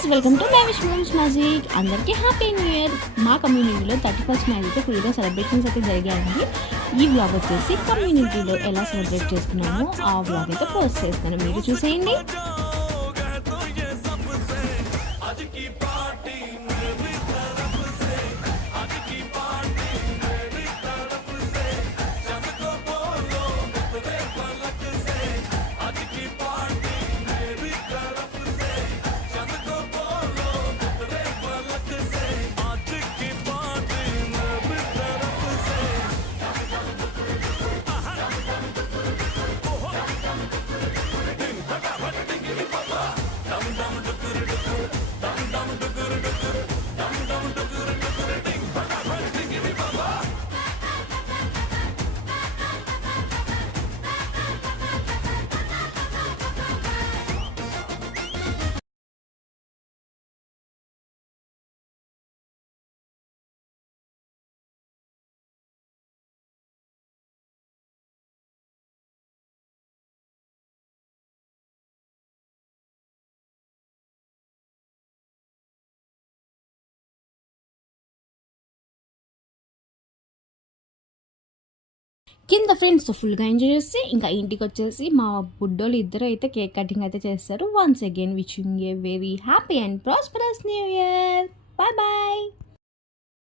Friends, welcome to my wish moms magic. అందరికీ happy new year. మా కమ్యూనిటీలో 31st marriage అయితే ఫుల్గా సెలబ్రేషన్స్ అయితే జరిగాయండి. ఈ వ్లాగ్ వచ్చేసి కమ్యూనిటీలో ఎలా సెలబ్రేట్ చేసుకున్నామో ఆ వ్లాగ్ అయితే పోస్ట్ చేస్తాను, మీరు చూసేయండి. కింద ఫ్రెండ్స్తో ఫుల్గా ఎంజాయ్ చేసి ఇంకా ఇంటికి వచ్చేసి మా బుడ్డోళ్ళు ఇద్దరు అయితే కేక్ కటింగ్ అయితే చేస్తారు. Once again wishing a very happy and prosperous new year. Bye bye.